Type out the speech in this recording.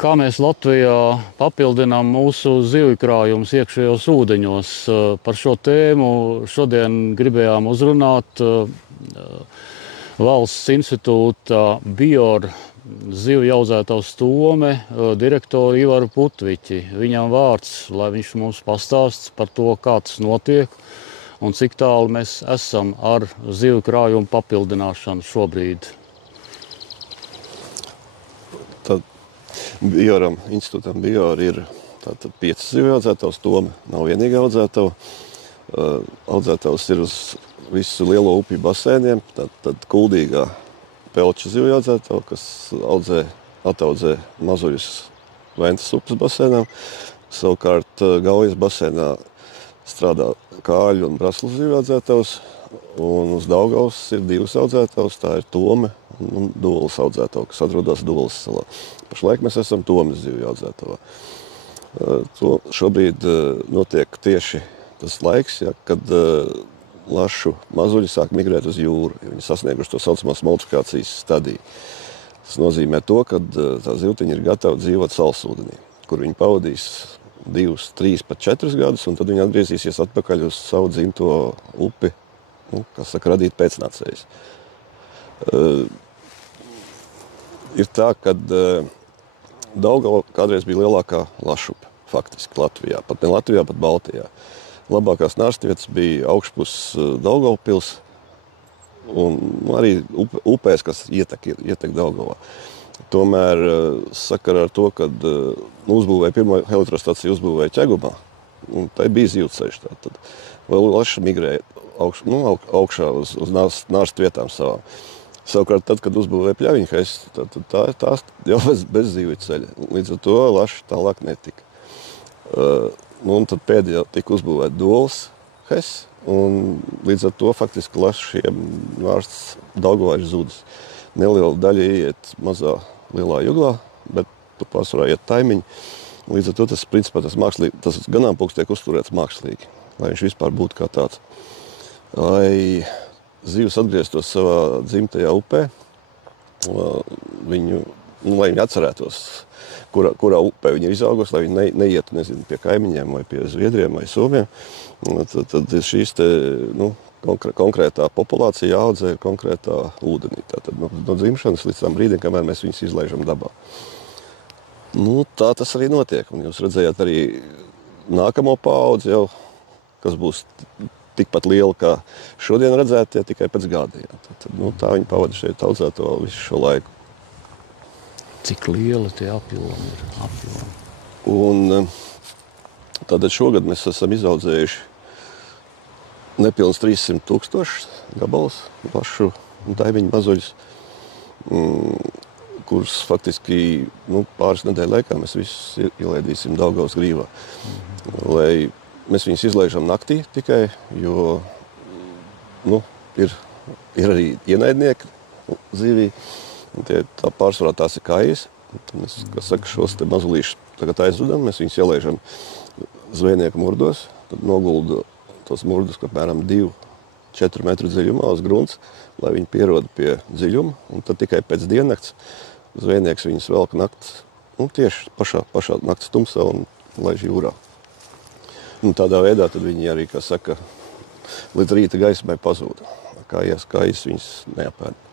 Kā mēs Latvijā papildinām mūsu zivju krājumus iekšējos ūdeņos? Par šo tēmu šodien gribējām uzrunāt Valsts institūta BIOR zivju audzētavas Tome direktoru Ivaru Putviķi. Viņam vārds, lai viņš mums pastāsts par to, kā tas notiek un cik tālu mēs esam ar zivju krājumu papildināšanu šobrīd. BIORam, institūtam BIOR ir tātad 5 zivju audzētavas, Tome nav vienīgā audzētava. Audzētavas ir uz visu lielo upju basēniem, tad Kuldīgā Pelča zivju audzētava, kas ataudzē mazuļus Ventas upes basēnām. Savukārt Gaujas basēnā strādā Kāļu un Braslas zivju audzētavas, un uz Daugavas ir 2 audzētavas, tā ir Tome un Dolas audzētava, kas atrodas Dolas salā. Pašlaik mēs esam Tomes zivju audzētavā. Šobrīd notiek tieši tas laiks, kad lašu mazuļi sāk migrēt uz jūru, jo viņi sasnieguši to saucamās multiplikācijas stadiju. Tas nozīmē to, ka tā zivtiņa ir gatava dzīvot salsūdenī, kur viņi pavadīs 2, 3, pat 4 gadus, un tad viņi atgriezīsies atpakaļ uz savu dzimto upi, kas saka, radīt pēcnācējus. Ir tā, ka Daugava kādreiz bija lielākā lašupe, faktiski Latvijā. Pat ne Latvijā, pat Baltijā. Labākās nārstvietas bija augšpus Daugavpils un arī upēs, kas ietek Daugavā. Tomēr sakarā ar to, kad pirmo elektrostaciju uzbūvēja Ķegumā, un tai bija zivceļš, tad vēl laši migrēja augšā uz nārstvietām savām. Savukārt, tad, kad uzbūvēja Pļaviņhais, tās jau bez zivju ceļa. Līdz ar to laši tālāk netika. Un tad pēdējā tika uzbūvēta Dolas hes, un līdz ar to faktiski lašiem nārsts Daugavā ir zudis. Neliela daļa ieiet mazā lielā juglā, bet tur pārsvarā iet taimiņi. Līdz ar to tas ganāmpulks tiek uzturēts mākslīgi, lai viņš vispār būtu kā tāds. Lai zivs atgrieztos savā dzimtajā upē, lai viņi atcerētos, kurā upē viņi ir izaugusi, lai viņi neietu, nezinu, pie kaimiņiem vai pie Zviedriem vai Somiem. Tad šīs konkrētā populācija jāaudzē konkrētā ūdenī. Tātad no dzimšanas līdz tam brīdim, kamēr mēs viņus izlaižam dabā. Tā tas arī notiek. Un jūs redzējāt arī nākamo paudzi jau, kas būs tikpat liela, kā šodien redzētie, tikai pēc gadiem. Tā viņi pavada šeit audzēto visu šo laiku. Cik liela tie apjomi ir? Un tātad šogad mēs esam izaudzējuši nepilns 300 000 gabalus lašu un taimiņu mazuļus, kurus faktiski pāris nedēļu laikā mēs visus ielaidīsim Daugavas grīvā. Lai mēs viņus izlaižam naktī tikai, jo ir arī ienaidnieki zivī. Pārsvarā tās ir kājas. Mēs, šos te mazulīšus tagad aizvedam, mēs viņus ielaižam zvejnieku murdos, tad noguldu tos murdus apmēram 2-4 metru dziļumā uz grunts, lai viņi pieroda pie dziļuma, un tad tikai pēc diennakts zvejnieks viņus velk nakts, tieši pašā nakts tumsā un laiž jūrā. Tādā veidā tad viņi arī, līdz rīta gaismai pazūda. Kājas viņas neapēda.